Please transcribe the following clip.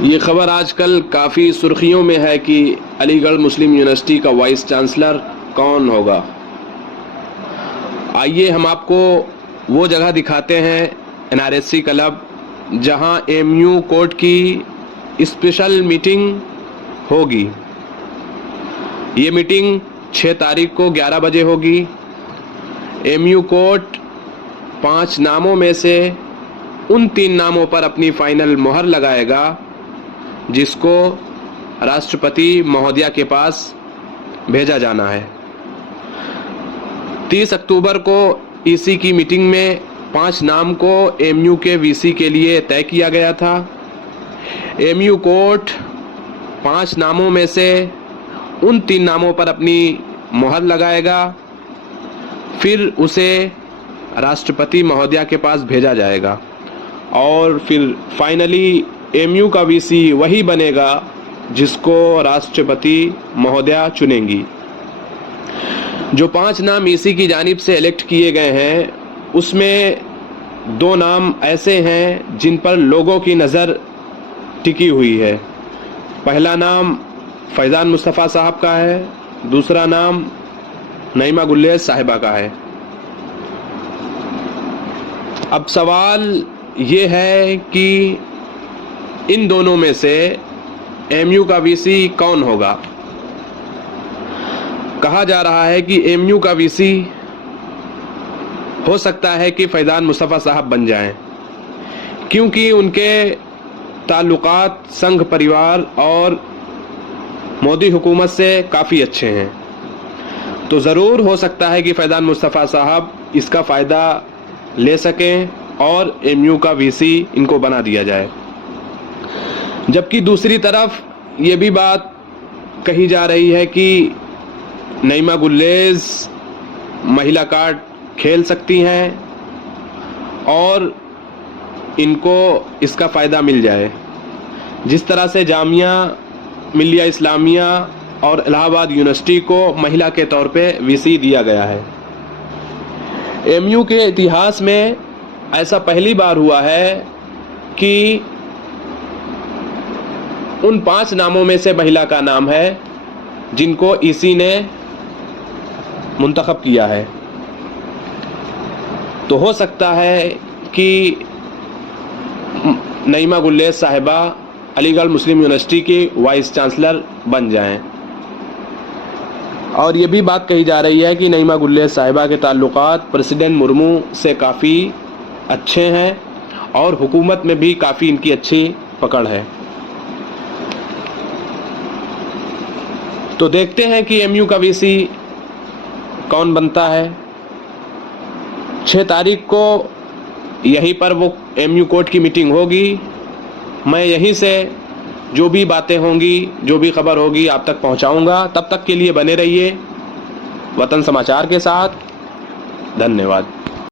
ये खबर आजकल काफ़ी सुर्खियों में है कि अलीगढ़ मुस्लिम यूनिवर्सिटी का वाइस चांसलर कौन होगा। आइए हम आपको वो जगह दिखाते हैं, NRSC क्लब, जहां MU कोर्ट की स्पेशल मीटिंग होगी। ये मीटिंग 6 तारीख को 11 बजे होगी। MU कोर्ट 5 नामों में से उन 3 नामों पर अपनी फाइनल मोहर लगाएगा जिसको राष्ट्रपति महोदया के पास भेजा जाना है। 30 अक्टूबर को EC की मीटिंग में 5 नाम को MU के VC के लिए तय किया गया था। MU कोर्ट 5 नामों में से उन 3 नामों पर अपनी मोहर लगाएगा, फिर उसे राष्ट्रपति महोदया के पास भेजा जाएगा और फिर फाइनली MU का VC वही बनेगा जिसको राष्ट्रपति महोदया चुनेंगी। जो 5 नाम EC की जानिब से इलेक्ट किए गए हैं उसमें 2 नाम ऐसे हैं जिन पर लोगों की नज़र टिकी हुई है। पहला नाम फैज़ान मुस्तफ़ा साहब का है, दूसरा नाम नईमा गुल्लेज़ साहिबा का है। अब सवाल ये है कि इन दोनों में से MU का VC कौन होगा। कहा जा रहा है कि MU का VC हो सकता है कि फैज़ान मुस्तफ़ा साहब बन जाएं, क्योंकि उनके ताल्लुकात संघ परिवार और मोदी हुकूमत से काफ़ी अच्छे हैं। तो ज़रूर हो सकता है कि फैज़ान मुस्तफ़ा साहब इसका फ़ायदा ले सकें और MU का VC इनको बना दिया जाए। जबकि दूसरी तरफ ये भी बात कही जा रही है कि नईमा गुल्लेज़ महिला कार्ड खेल सकती हैं और इनको इसका फ़ायदा मिल जाए। जिस तरह से जामिया मिल्लिया इस्लामिया और इलाहाबाद यूनिवर्सिटी को महिला के तौर पे VC दिया गया है। MU के इतिहास में ऐसा पहली बार हुआ है कि उन 5 नामों में से महिला का नाम है जिनको EC ने मुंतखब किया है। तो हो सकता है कि नईमा गुल्लेज़ साहिबा अलीगढ़ मुस्लिम यूनिवर्सिटी की वाइस चांसलर बन जाएं। और ये भी बात कही जा रही है कि नईमा गुल्लेज़ साहिबा के ताल्लुकात प्रेसिडेंट मुर्मू से काफ़ी अच्छे हैं और हुकूमत में भी काफ़ी इनकी अच्छी पकड़ है। तो देखते हैं कि MU का VC कौन बनता है। 6 तारीख को यहीं पर वो MU कोर्ट की मीटिंग होगी। मैं यहीं से जो भी बातें होंगी, जो भी खबर होगी आप तक पहुंचाऊंगा। तब तक के लिए बने रहिए वतन समाचार के साथ। धन्यवाद।